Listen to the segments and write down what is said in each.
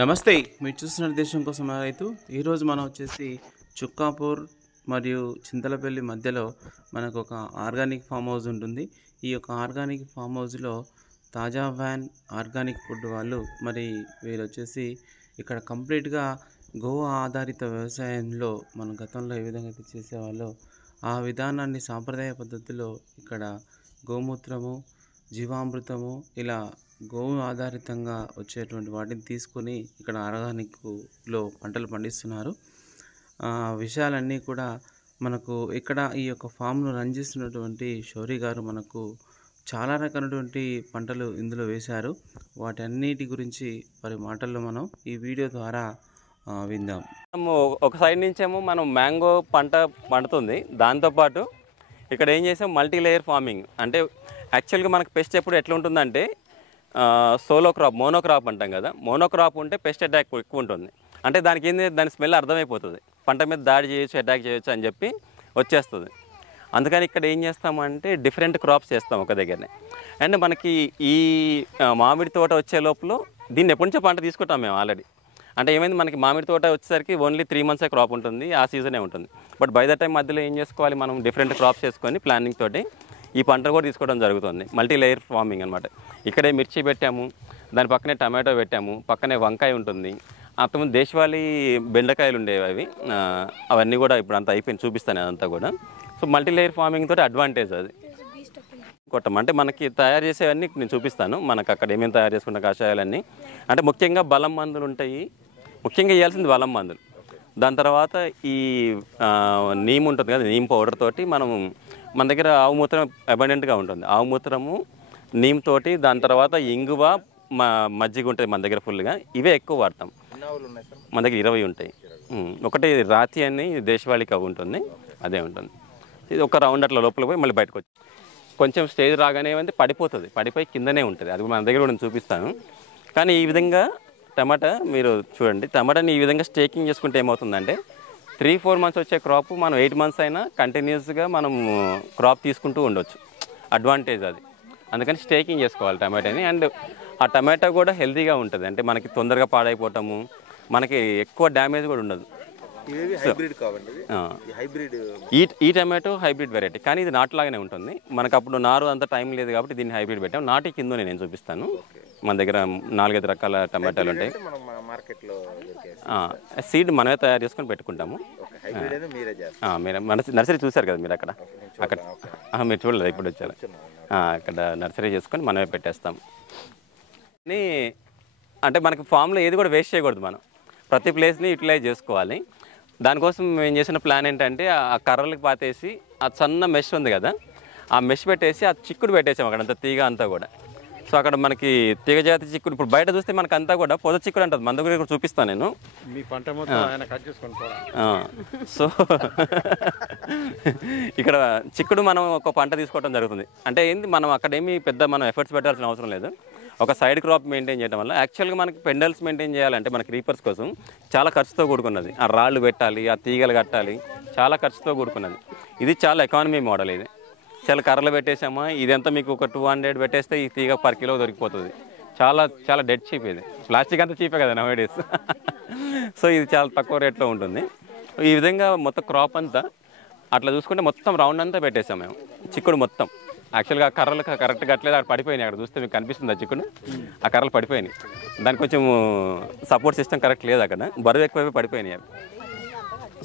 నమస్తే. మీరు చూస్తున్న దేశం కోసం రైతు. ఈరోజు మనం వచ్చేసి చుక్కాపూర్ మరియు చింతలపల్లి మధ్యలో మనకు ఒక ఆర్గానిక్ ఫామ్ హౌస్ ఉంటుంది. ఈ యొక్క ఆర్గానిక్ ఫామ్ హౌస్లో తాజా వ్యాన్ ఆర్గానిక్ ఫుడ్ వాళ్ళు వీరు వచ్చేసి ఇక్కడ కంప్లీట్గా గో ఆధారిత వ్యవసాయంలో మన గతంలో ఏ విధంగా అయితే చేసేవాళ్ళో ఆ విధానాన్ని సాంప్రదాయ పద్ధతిలో ఇక్కడ గోమూత్రము, జీవామృతము ఇలా గోవు ఆధారితంగా వచ్చేటువంటి వాటిని తీసుకొని ఇక్కడ ఆర్గానిక్లో పంటలు పండిస్తున్నారు. విషయాలన్నీ కూడా మనకు ఇక్కడ ఈ యొక్క ఫామ్ను రన్ చేస్తున్నటువంటి శౌరి గారు మనకు చాలా రకాలైనటువంటి పంటలు ఇందులో వేశారు. వాటన్నిటి గురించి వారి మాటల్లో మనం ఈ వీడియో ద్వారా విందాం. ఒక సైడ్ నుంచేమో మనం మ్యాంగో పంట పండుతుంది. దాంతోపాటు ఇక్కడ ఏం చేసాం, మల్టీ లేయర్ ఫార్మింగ్. అంటే యాక్చువల్గా మనకు పెస్ట్ ఎప్పుడు ఎట్లా ఉంటుందంటే సోలో క్రాప్, మోనోక్రాప్ అంటాం కదా. మోనోక్రాప్ ఉంటే పెస్ట్ అటాక్ ఎక్కువ ఉంటుంది. అంటే దానికి ఏంది, దాని స్మెల్ అర్థమైపోతుంది, పంట మీద దాడి చేయొచ్చు, అటాక్ చేయొచ్చు అని చెప్పి వచ్చేస్తుంది. అందుకని ఇక్కడ ఏం చేస్తామంటే డిఫరెంట్ క్రాప్స్ చేస్తాం ఒక దగ్గరనే. అండ్ మనకి ఈ మామిడి తోట వచ్చే లోపల దీన్ని ఎప్పటి నుంచో పంట తీసుకుంటాం మేము ఆల్రెడీ. అంటే ఏమైంది, మనకి మామిడి తోట వచ్చేసరికి ఓన్లీ 3 months క్రాప్ ఉంటుంది, ఆ సీజనే ఉంటుంది. బట్ బై ద టైం మధ్యలో ఏం చేసుకోవాలి, మనం డిఫరెంట్ క్రాప్స్ చేసుకొని ప్లానింగ్ తోటి ఈ పంట కూడా తీసుకోవడం జరుగుతుంది. మల్టీ లేయర్ ఫార్మింగ్ అనమాట. ఇక్కడే మిర్చి పెట్టాము, దాని పక్కనే టమాటో పెట్టాము, పక్కనే వంకాయ ఉంటుంది. అంతకుముందు దేశవాళీ బెండకాయలు ఉండేవి, అవన్నీ కూడా ఇప్పుడు అంతా అయిపోయింది, చూపిస్తాను అదంతా కూడా. సో మల్టీ లేయర్ ఫార్మింగ్ తోటి అడ్వాంటేజ్ అది కొట్టం. అంటే మనకి తయారు చేసేవన్నీ నేను చూపిస్తాను. మనకు అక్కడ ఏమేమి తయారు చేసుకున్న కషాయాలన్నీ, అంటే ముఖ్యంగా బలం మందులు ఉంటాయి. ముఖ్యంగా వేయాల్సింది బలం మందులు. దాని తర్వాత ఈ నీమ్ ఉంటుంది కదా, నీమ్ పౌడర్ తోటి మన దగ్గర ఆవు మూత్రం అబండెంట్గా ఉంటుంది. ఆవు మూత్రము, నీమ్ తోటి, దాని తర్వాత ఇంగువ, మజ్జిగ ఉంటుంది మన దగ్గర ఫుల్గా. ఇవే ఎక్కువ వాడతాం. మన దగ్గర 20 ఉంటాయి. ఒకటి రాతి అని దేశవాళీ కవ్వు ఉంటుంది, అదే ఉంటుంది. ఇది ఒక రౌండ్ అట్లా లోపల పోయి మళ్ళీ బయటకు వచ్చి కొంచెం స్టేజ్ రాగానే ఏమంటే పడిపోతుంది, పడిపోయి కిందనే ఉంటుంది. అది మన దగ్గర కూడా చూపిస్తాను. కానీ ఈ విధంగా టమాటా మీరు చూడండి, టమాటాని ఈ విధంగా స్టేకింగ్ చేసుకుంటే ఏమవుతుందంటే 3-4 months వచ్చే క్రాప్ మనం 8 months అయినా కంటిన్యూస్గా మనం క్రాప్ తీసుకుంటూ ఉండొచ్చు. అడ్వాంటేజ్ అది. అందుకని స్టేకింగ్ చేసుకోవాలి టమాటాని. అండ్ ఆ టమాటా కూడా హెల్తీగా ఉంటుంది. అంటే మనకి తొందరగా పాడైపోవటము, మనకి ఎక్కువ డ్యామేజ్ కూడా ఉండదు. ఈ టమాటో హైబ్రిడ్ వెరైటీ, కానీ ఇది నాటులాగానే ఉంటుంది. మనకు అప్పుడు నారు అంత టైం లేదు కాబట్టి దీన్ని హైబ్రిడ్ పెట్టాం. నాటి కింద నేను చూపిస్తాను. మన దగ్గర 4-5 రకాల టమాటాలు ఉంటాయి. సీడ్ మనమే తయారు చేసుకొని పెట్టుకుంటాము. మీరు నర్సరీ చూసారు కదా మీరు, అక్కడ మీరు చూడలేదు, ఇప్పుడు వచ్చారు. అక్కడ నర్సరీ చేసుకొని మనమే పెట్టేస్తాము. అంటే మనకి ఫామ్లో ఏది కూడా వేస్ట్ చేయకూడదు, మనం ప్రతి ప్లేస్ని యూటిలైజ్ చేసుకోవాలి. దానికోసం మేము చేసిన ప్లాన్ ఏంటంటే ఆ కర్రలకు పాతేసి ఆ సన్న మెష్ ఉంది కదా, ఆ మెష్ పెట్టేసి ఆ చిక్కుడు పెట్టేసాము అక్కడంతా, తీగ అంతా కూడా. సో అక్కడ మనకి తీగ జాతి చిక్కుడు, ఇప్పుడు బయట చూస్తే మనకు అంతా కూడా పొద చిక్కుడు అంటుంది. మన దగ్గర చూపిస్తాను నేను. సో ఇక్కడ చిక్కుడు మనం ఒక పంట తీసుకోవడం జరుగుతుంది. అంటే ఏంది, మనం అక్కడేమి పెద్ద మనం ఎఫర్ట్స్ పెట్టాల్సిన అవసరం లేదు. ఒక సైడ్ క్రాప్ మెయింటైన్ చేయడం వల్ల యాక్చువల్గా మనకి పెండల్స్ మెయింటైన్ చేయాలంటే మనకి రీపర్స్ కోసం చాలా ఖర్చుతో కూడుకున్నది. ఆ రాళ్ళు పెట్టాలి, ఆ తీగలు కట్టాలి, చాలా ఖర్చుతో కూడుకున్నది. ఇది చాలా ఎకానమీ మోడల్. ఇది చాలా కర్రలు పెట్టేసామా, ఇదంతా మీకు ఒక 200 పెట్టేస్తే ఈ తీగ per kilo దొరికిపోతుంది. చాలా చాలా డెడ్ చీప్. ఇది ప్లాస్టిక్ అంతా చీపే కదా నవ్ డేస్. సో ఇది చాలా తక్కువ రేట్లో ఉంటుంది. ఈ విధంగా మొత్తం క్రాప్ అంతా అట్లా చూసుకుంటే మొత్తం రౌండ్ అంతా పెట్టేసాం మేము. చిక్కుడు మొత్తం యాక్చువల్గా కర్రలు కరెక్ట్గా కట్టలేదు, అక్కడ పడిపోయినాయి. అక్కడ చూస్తే మీకు కనిపిస్తుంది ఆ చిక్కుడు, ఆ కర్రలు పడిపోయినాయి. దానికి కొంచెం సపోర్ట్ సిస్టమ్ కరెక్ట్ లేదు, అక్కడ బరువు ఎక్కువైపోయి పడిపోయినాయి అవి.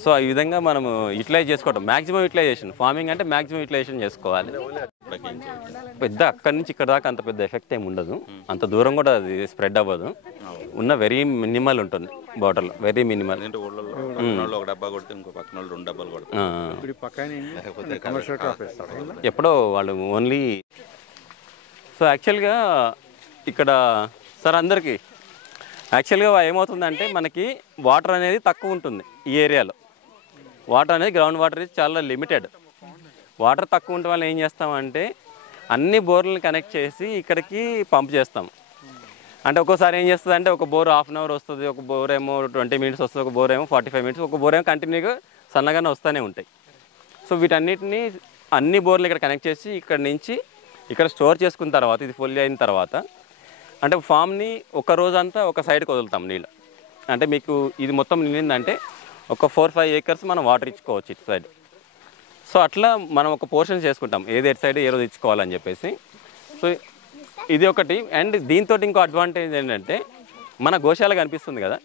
సో ఈ విధంగా మనము యూటిలైజ్ చేసుకోవడం, మ్యాక్సిమం యూటిలైజేషన్. ఫార్మింగ్ అంటే మ్యాక్సిమం యూటిలైజేషన్ చేసుకోవాలి. పెద్ద అక్కడి నుంచి ఇక్కడ దాకా అంత పెద్ద ఎఫెక్ట్ ఏమి ఉండదు, అంత దూరం కూడా అది స్ప్రెడ్ అవ్వదు. ఉన్న వెరీ మినిమల్ ఉంటుంది బాటిల్, వెరీ మినిమల్. ఎప్పుడో వాళ్ళు ఓన్లీ. సో యాక్చువల్గా ఇక్కడ సార్ అందరికీ యాక్చువల్గా ఏమవుతుందంటే మనకి వాటర్ అనేది తక్కువ ఉంటుంది ఈ ఏరియాలో. వాటర్ అనేది గ్రౌండ్ వాటర్ చాలా లిమిటెడ్. వాటర్ తక్కువ ఉండటం వల్ల ఏం చేస్తామంటే అన్ని బోర్లను కనెక్ట్ చేసి ఇక్కడికి పంప్ చేస్తాం. అంటే ఒక్కోసారి ఏం చేస్తుంది అంటే ఒక బోర్ 1/2 hour వస్తుంది, ఒక బోర్ ఏమో 20 minutes వస్తుంది, ఒక బోర్ ఏమో 45 minutes, ఒక బోర్ ఏమో కంటిన్యూగా సన్నగానే వస్తూనే ఉంటాయి. సో వీటన్నిటిని అన్ని బోర్లు ఇక్కడ కనెక్ట్ చేసి ఇక్కడ నుంచి ఇక్కడ స్టోర్ చేసుకున్న తర్వాత ఇది ఫుల్ అయిన తర్వాత అంటే ఫామ్ని ఒక రోజంతా ఒక సైడ్కి వదులుతాం నీళ్ళు. అంటే మీకు ఇది మొత్తం నిండిందంటే ఒక 4-5 ఏకర్స్ మనం వాటర్ ఇచ్చుకోవచ్చు ఇటు సైడ్. సో అట్లా మనం ఒక పోర్షన్ చేసుకుంటాం ఏది ఎటు సైడ్ ఏ రోజు ఇచ్చుకోవాలని చెప్పేసి. సో ఇది ఒకటి. అండ్ దీంతో ఇంకో అడ్వాంటేజ్ ఏంటంటే మన గోశాల కనిపిస్తుంది కదా,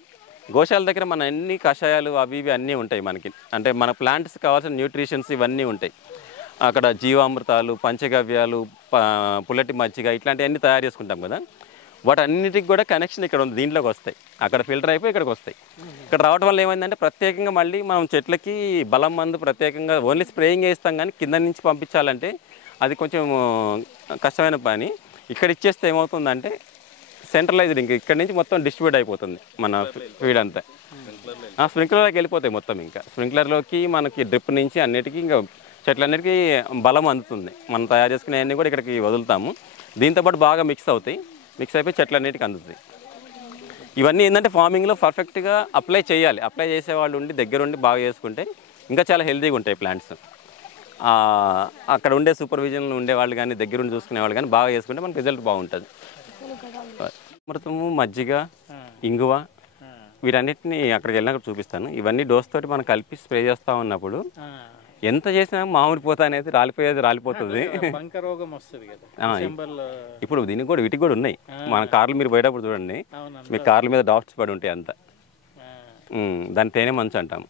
గోశాల దగ్గర మన అన్ని కషాయాలు అవి ఇవి అన్నీ ఉంటాయి మనకి. అంటే మన ప్లాంట్స్ కావాల్సిన న్యూట్రిషన్స్ ఇవన్నీ ఉంటాయి అక్కడ. జీవామృతాలు, పంచగవ్యాలు, పుల్లటి మజ్జిగ ఇట్లాంటివన్నీ తయారు చేసుకుంటాం కదా, వాటన్నిటికి కూడా కనెక్షన్ ఇక్కడ ఉంది, దీంట్లోకి వస్తాయి. అక్కడ ఫిల్టర్ అయిపోయి ఇక్కడికి వస్తాయి. ఇక్కడ రావడం వల్ల ఏమైందంటే ప్రత్యేకంగా మళ్ళీ మనం చెట్లకి బలం మందు ప్రత్యేకంగా ఓన్లీ స్ప్రేయింగ్ వేస్తాం, కానీ కింద నుంచి పంపించాలంటే అది కొంచెం కష్టమైన పని. ఇక్కడ ఇచ్చేస్తే ఏమవుతుందంటే సెంట్రలైజ్డ్ ఇంకా ఇక్కడ నుంచి మొత్తం డిస్ట్రిబ్యూట్ అయిపోతుంది మన ఫీడ్ అంతా. స్ప్రింక్లర్లోకి వెళ్ళిపోతాయి మొత్తం. ఇంకా స్ప్రింక్లర్లోకి మనకి డ్రిప్ నుంచి అన్నిటికీ ఇంకా చెట్లన్నిటికీ బలం అందుతుంది. మనం తయారు చేసుకునేవన్నీ కూడా ఇక్కడికి వదులుతాము. దీంతోపాటు బాగా మిక్స్ అవుతాయి, మిక్స్ అయిపోయి చెట్లన్నిటికీ అందుతాయి. ఇవన్నీ ఏంటంటే ఫార్మింగ్లో పర్ఫెక్ట్గా అప్లై చేయాలి. అప్లై చేసేవాళ్ళు ఉండి దగ్గరుండి బాగా చేసుకుంటే ఇంకా చాలా హెల్తీగా ఉంటాయి ప్లాంట్స్. అక్కడ ఉండే సూపర్విజన్లు ఉండేవాళ్ళు కానీ దగ్గరుండి చూసుకునేవాళ్ళు కానీ బాగా చేసుకుంటే మనకు రిజల్ట్ బాగుంటుంది. అమృతము, మజ్జిగ, ఇంగువ వీటన్నిటిని అక్కడికి వెళ్ళినప్పుడు చూపిస్తాను. ఇవన్నీ డోస్ తోటి మనం కలిపి స్ప్రే చేస్తూ ఉన్నప్పుడు ఎంత చేసినా మామిడి పోత అనేది రాలిపోతుంది. ఇప్పుడు దీనికి కూడా వీటికి కూడా ఉన్నాయి. మన కార్లు మీరు పోయేటప్పుడు చూడండి, మీ కార్ల మీద డాట్స్ పడి ఉంటాయి అంతా. దాని తేనె మంచు అంటాము.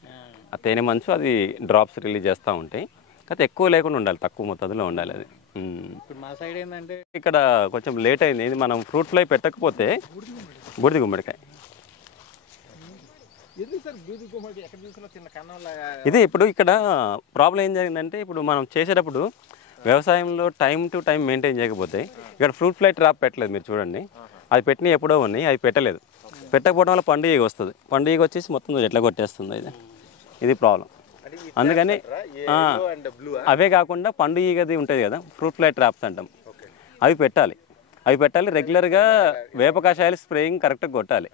ఆ తేనె మంచు అది డ్రాప్స్ రిలీజ్ చేస్తూ ఉంటాయి. కాకపోతే ఎక్కువ లేకుండా ఉండాలి, తక్కువ మొత్తంలో ఉండాలి అది. మా సైడ్ ఏంటంటే ఇక్కడ కొంచెం లేట్ అయింది. ఇది మనం ఫ్రూట్ ఫ్లై పెట్టకపోతే బూడిద గుమ్మడికాయ ఇది. ఇప్పుడు ఇక్కడ ప్రాబ్లం ఏం జరిగిందంటే ఇప్పుడు మనం చేసేటప్పుడు వ్యవసాయంలో టైం టు టైం మెయింటైన్ చేయకపోతే ఇక్కడ ఫ్రూట్ ఫ్లై ట్రాప్ పెట్టలేదు. మీరు చూడండి, అది పెట్టినవి ఎప్పుడో ఉన్నాయి, అవి పెట్టలేదు. పెట్టకపోవడం వల్ల పండుగ వస్తుంది. పండుగ వచ్చేసి మొత్తం ఎట్లా కొట్టేస్తుంది. ఇది ప్రాబ్లం. అందుకని అవే కాకుండా పండు ఈగది ఉంటుంది కదా, ఫ్రూట్ ఫ్లై ట్రాప్స్ అంటాం, అవి పెట్టాలి. రెగ్యులర్గా వేప కషాయాలు స్ప్రేయింగ్ కరెక్ట్గా కొట్టాలి.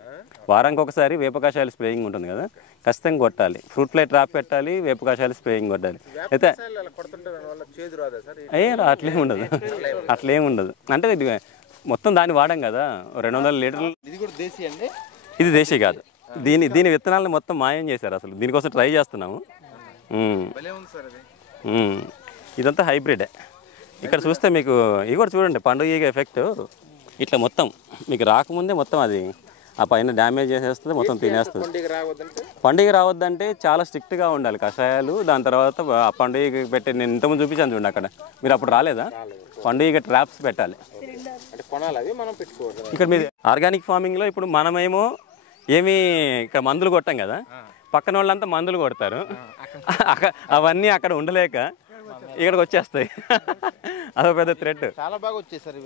వారానికి ఒకసారి వేప కషాయాలు స్ప్రేయింగ్ ఉంటుంది కదా, ఖచ్చితంగా కొట్టాలి. ఫ్రూట్ ఫ్లై ట్రాప్ పెట్టాలి, వేప కషాయాలు స్ప్రేయింగ్ కొట్టాలి. అయితే అట్లేం ఉండదు. అంటే ఇది మొత్తం దాన్ని వాడాం కదా, 200 లీటర్లు. ఇది దేశీ కాదు. దీని విత్తనాలను మొత్తం మాయం చేశారు. అసలు దీనికోసం ట్రై చేస్తున్నాము. ఇదంతా హైబ్రిడే. ఇక్కడ చూస్తే మీకు ఇది కూడా చూడండి, పండుగ ఎఫెక్ట్ ఇట్లా మొత్తం మీకు రాకముందే మొత్తం అది ఆ పైన డ్యామేజ్ చేసేస్తుంది, మొత్తం తినేస్తుంది. పండుగ రావద్దంటే చాలా స్ట్రిక్ట్గా ఉండాలి కషాయాలు. దాని తర్వాత ఆ పండుగ పెట్టి నేను ఇంతకుముందు చూపించాను చూడండి, అక్కడ మీరు అప్పుడు రాలేదా, పండుగ ట్రాప్స్ పెట్టాలి. ఇక్కడ మీరు ఆర్గానిక్ ఫార్మింగ్లో ఇప్పుడు మనమేమో ఏమి ఇక్కడ మందులు కొట్టాం కదా, పక్కన వాళ్ళంతా మందులు కొడతారు. అవన్నీ అక్కడ ఉండలేక ఇక్కడికి వచ్చేస్తాయి. అదొక పెద్ద థ్రెట్. చాలా బాగా వచ్చేసారు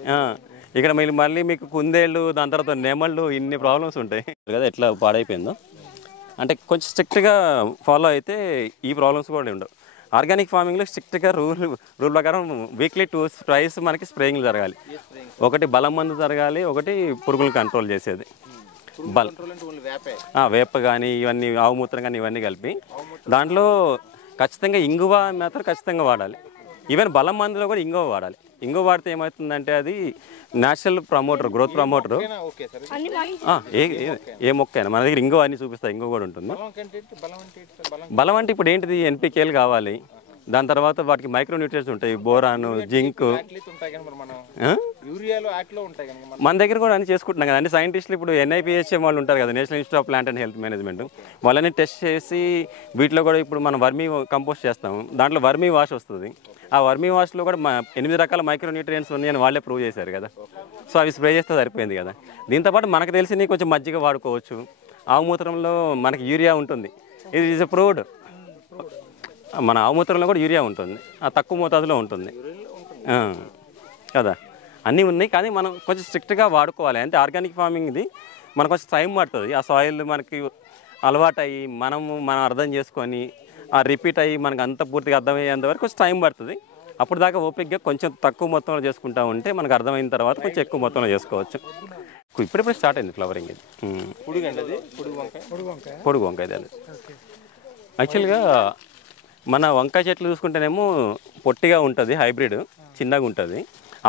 ఇక్కడ మళ్ళీ మీకు కుందేళ్ళు, దాని తర్వాత నెమళ్ళు, ఇన్ని ప్రాబ్లమ్స్ ఉంటాయి కదా. ఎట్లా పాడైపోయిందో అంటే కొంచెం స్ట్రిక్ట్గా ఫాలో అయితే ఈ ప్రాబ్లమ్స్ కూడా ఉండవు. ఆర్గానిక్ ఫార్మింగ్లో స్ట్రిక్ట్గా రూల్ ప్రకారం వీక్లీ 2 ట్రైస్ మనకి స్ప్రేయింగ్లు జరగాలి. ఒకటి బలం మందు జరగాలి, ఒకటి పురుగులు కంట్రోల్ చేసేది వేప కానీ ఇవన్నీ, ఆవు మూత్రం కానీ ఇవన్నీ కలిపి. దాంట్లో ఖచ్చితంగా ఇంగువ మాత్రం ఖచ్చితంగా వాడాలి. ఈవెన్ బలం మందులో కూడా ఇంగువ వాడాలి. ఇంగువ వాడితే ఏమవుతుందంటే అది న్యాచురల్ ప్రమోటర్, గ్రోత్ ప్రమోటరు. ఏ మొక్క అయినా మన దగ్గర ఇంగువ అన్ని చూపిస్తా, ఇంగువ కూడా ఉంటుంది. బలం అంటే ఇప్పుడు ఏంటిది, ఎన్పికేలు కావాలి. దాని తర్వాత వాటికి మైక్రో న్యూట్రియన్స్ ఉంటాయి, బోరాను, జింక్. మన దగ్గర కూడా అన్ని చేసుకుంటున్నాం కదా. అన్ని సైంటిస్టులు ఇప్పుడు NIPHM వాళ్ళు ఉంటారు కదా, national institute of plant and health management, వాళ్ళని టెస్ట్ చేసి వీటిలో కూడా ఇప్పుడు మనం వర్మీ కంపోస్ట్ చేస్తాము. దాంట్లో వర్మీ వాష్ వస్తుంది. ఆ వర్మీ వాష్లో కూడా 8 రకాల మైక్రో న్యూట్రియన్స్ ఉన్నాయని వాళ్ళే ప్రూవ్ చేశారు కదా. సో అవి స్ప్రే చేస్తే సరిపోయింది కదా. దీంతోపాటు మనకు తెలిసి కొంచెం మజ్జిగ వాడుకోవచ్చు. ఆవు మూత్రంలో మనకి యూరియా ఉంటుంది, ఇది ఈజ్ ప్రూవ్డ్. మన ఆవు మూత్రంలో కూడా యూరియా ఉంటుంది, ఆ తక్కువ మోతాదులో ఉంటుంది కదా. అన్నీ ఉన్నాయి, కానీ మనం కొంచెం స్ట్రిక్ట్గా వాడుకోవాలి. అంటే ఆర్గానిక్ ఫార్మింగ్ ఇది మనకు కొంచెం టైం పడుతుంది. ఆ సాయిల్ మనకి అలవాటు అయ్యి మనం అర్థం చేసుకొని ఆ రిపీట్ అయ్యి మనకు అంత పూర్తిగా అర్థమయ్యేంత వరకు కొంచెం టైం పడుతుంది. అప్పుడు దాకా ఓపికగా కొంచెం తక్కువ మొత్తంలో చేసుకుంటా ఉంటే మనకు అర్థమైన తర్వాత కొంచెం ఎక్కువ మొత్తంలో చేసుకోవచ్చు. ఇప్పుడిప్పుడే స్టార్ట్ అయింది ఫ్లవరింగ్. ఇది పొడుగు వంకాయ. అది యాక్చువల్గా మన వంకాయ చెట్లు చూసుకుంటేనేమో పొట్టిగా ఉంటుంది, హైబ్రిడ్ చిన్నగా ఉంటుంది,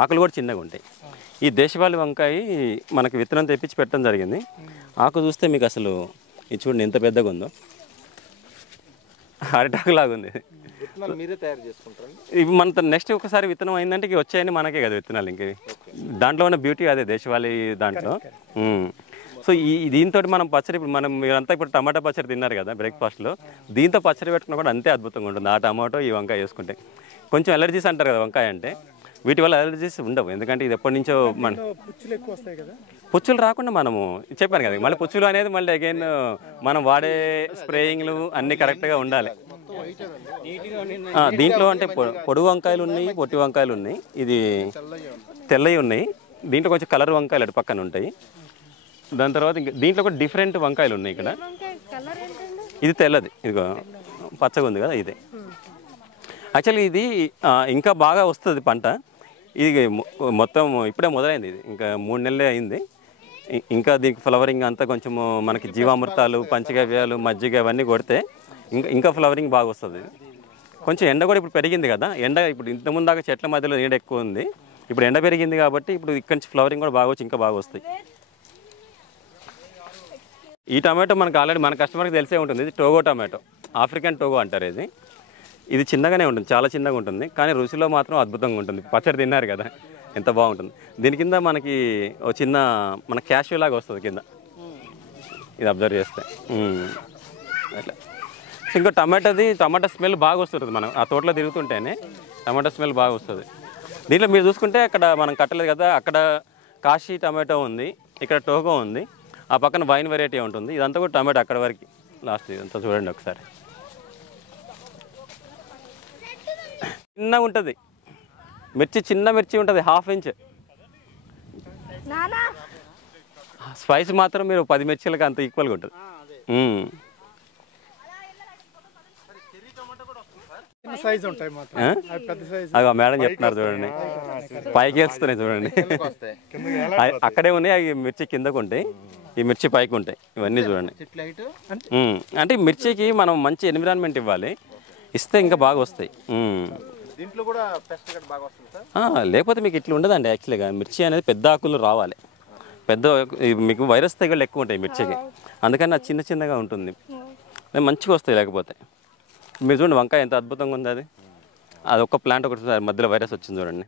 ఆకులు కూడా చిన్నగా ఉంటాయి. ఈ దేశవాళీ వంకాయ మనకి విత్తనం తెప్పించి పెట్టడం జరిగింది. ఆకు చూస్తే మీకు అసలు ఇది చూడండి ఎంత పెద్దగా ఉందో, అరిటాకు లాగా ఉంది. విత్తనాలు మీరే తయారు చేసుకుంటారు? ఇవి మన నెక్స్ట్ ఒకసారి విత్తనం అయిందంటే ఇవి వచ్చాయని మనకే కదా విత్తనాలు. ఇంక దాంట్లో ఉన్న బ్యూటీ అదే దేశవాళీ దాంట్లో. సో దీంతో మనం పచ్చడి, ఇప్పుడు మీరంతా ఇప్పుడు టమాటా పచ్చడి తిన్నారు కదా బ్రేక్ఫాస్ట్లో, దీంతో పచ్చడి పెట్టుకున్నా కూడా అంతే అద్భుతంగా ఉంటుంది. ఆ టమాటో ఈ వంకాయ వేసుకుంటే. కొంచెం ఎలర్జీస్ అంటారు కదా వంకాయ అంటే, వీటి వల్ల ఎలర్జీస్ ఉండవు. ఎందుకంటే ఇది ఎప్పటి నుంచో పుచ్చులు రాకుండా మనము చెప్పాను కదా, మళ్ళీ పుచ్చులు అనేది మళ్ళీ అగైన్ మనం వాడే స్ప్రేయింగ్లు అన్నీ కరెక్ట్గా ఉండాలి. దీంట్లో అంటే పొడుగు వంకాయలు ఉన్నాయి, పొట్టి వంకాయలు ఉన్నాయి, ఇది తెల్లవి ఉన్నాయి. దీంట్లో కొంచెం కలర్ వంకాయలు అటు పక్కన ఉంటాయి. దాని తర్వాత ఇంకా దీంట్లో కూడా డిఫరెంట్ వంకాయలు ఉన్నాయి. ఇక్కడ ఇది తెల్లది, ఇదిగో పచ్చగా ఉంది కదా, ఇదే యాక్చువల్లీ ఇది ఇంకా బాగా వస్తుంది పంట. ఇది మొత్తం ఇప్పుడే మొదలైంది, ఇది ఇంకా 3 నెలలే అయింది. ఇంకా దీనికి ఫ్లవరింగ్ అంతా కొంచెము మనకి జీవామృతాలు, పంచగవ్యాలు, మజ్జిగ అవన్నీ కొడితే ఇంకా ఫ్లవరింగ్ బాగా వస్తుంది. కొంచెం ఎండ కూడా ఇప్పుడు పెరిగింది కదా, ఎండ ఇప్పుడు ఇంతకుముందు దాకా చెట్ల మధ్యలో నీడ ఎక్కువ ఉంది, ఇప్పుడు ఎండ పెరిగింది కాబట్టి ఇప్పుడు ఇక్కడ నుంచి ఫ్లవరింగ్ కూడా బాగా వచ్చి ఇంకా బాగా వస్తాయి. ఈ టమాటో మనకు ఆల్రెడీ మన కస్టమర్కి తెలిసే ఉంటుంది. ఇది టోగో టమాటో, ఆఫ్రికన్ టోగో అంటారు. ఇది చిన్నగానే ఉంటుంది, చాలా చిన్నగా ఉంటుంది, కానీ రుచిలో మాత్రం అద్భుతంగా ఉంటుంది. పచ్చడి తిన్నారు కదా ఎంత బాగుంటుంది. దీని కింద మనకి ఒక చిన్న మన క్యాష్యూ లాగా వస్తుంది కింద, ఇది అబ్జర్వ్ చేస్తే అట్లా. ఇంకా టమాటా స్మెల్ బాగా వస్తుంది. మనం ఆ తోటలో తిరుగుతుంటేనే టమాటా స్మెల్ బాగా వస్తుంది. దీంట్లో మీరు చూసుకుంటే అక్కడ మనం కట్టలేదు కదా, అక్కడ కాశీ టమాటో ఉంది, ఇక్కడ టోగో ఉంది, ఆ పక్కన వైన్ వెరైటీ ఉంటుంది. ఇదంతా కూడా టమాటో అక్కడ వరకు లాస్ట్. ఇదంతా చూడండి ఒకసారి, చిన్నగా ఉంటుంది మిర్చి, చిన్న మిర్చి ఉంటుంది, 1/2 ఇంచ్. స్పైస్ మాత్రం మీరు 10 మిర్చిలకి అంత ఈక్వల్గా ఉంటుంది. అవి మేడం చెప్తున్నారు చూడండి, పైకి వెళ్తున్నాయి చూడండి, అక్కడే ఉన్నాయి. అవి మిర్చి కిందకు ఉంటాయి, ఈ మిర్చి పైకి ఉంటాయి. ఇవన్నీ చూడండి. అంటే మిర్చికి మనం మంచి ఎన్విరాన్మెంట్ ఇవ్వాలి, ఇస్తే ఇంకా బాగా వస్తాయి. లేకపోతే మీకు ఇట్లా ఉండదండి. యాక్చువల్గా మిర్చి అనేది పెద్ద ఆకులు రావాలి, మీకు వైరస్ తెగుళ్ళు ఎక్కువ ఉంటాయి మిర్చికి, అందుకని అది చిన్నగా ఉంటుంది, మంచిగా వస్తాయి. లేకపోతే మీరు చూడండి వంకాయ ఎంత అద్భుతంగా ఉంది. అది ఒక్క ప్లాంట్ ఒకటి మధ్యలో వైరస్ వచ్చింది చూడండి.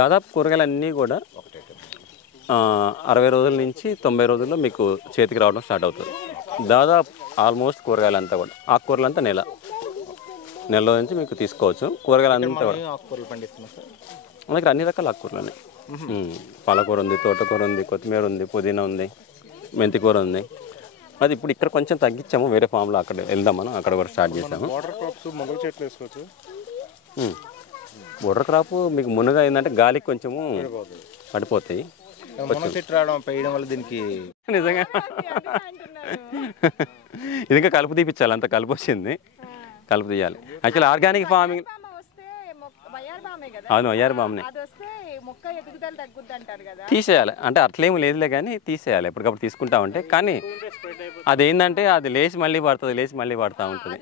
దాదాపు కూరగాయలు అన్నీ కూడా 60 రోజుల నుంచి 90 రోజుల్లో మీకు చేతికి రావడం స్టార్ట్ అవుతుంది. దాదాపు ఆల్మోస్ట్ కూరగాయలు అంతా కూడా, ఆకుకూరలు అంతా నెలలో నుంచి మీకు తీసుకోవచ్చు. కూరగాయలు అంతా కూడా మనకి అన్ని రకాల ఆకుకూరలు ఉన్నాయి. పాలకూర ఉంది, తోటకూర ఉంది, కొత్తిమీర ఉంది, పుదీనా ఉంది, మెంతికూర ఉంది. అది ఇప్పుడు ఇక్కడ కొంచెం తగ్గించాము, వేరే ఫామ్లో అక్కడ వెళ్దాం మనం, అక్కడ కూడా స్టార్ట్ చేసాము. బోర్డర్ క్రాప్ మీకు మునుగా ఏంటంటే గాలికి కొంచెము పడిపోతాయి. నిజంగా ఇది ఇంకా కలుపు తీపించాలి, అంత కలుపు వచ్చింది, కలుపు తీయాలి. యాక్చువల్లీ ఆర్గానిక్ ఫార్మింగ్ అవును, వయ్యారి బామ్ని తీసేయాలి. అంటే అట్లేమి లేదులే కానీ తీసేయాలి, ఎప్పటికప్పుడు తీసుకుంటా ఉంటే. కానీ అదేంటంటే అది లేచి మళ్ళీ పడుతుంది, లేచి మళ్ళీ పడుతూ ఉంటుంది.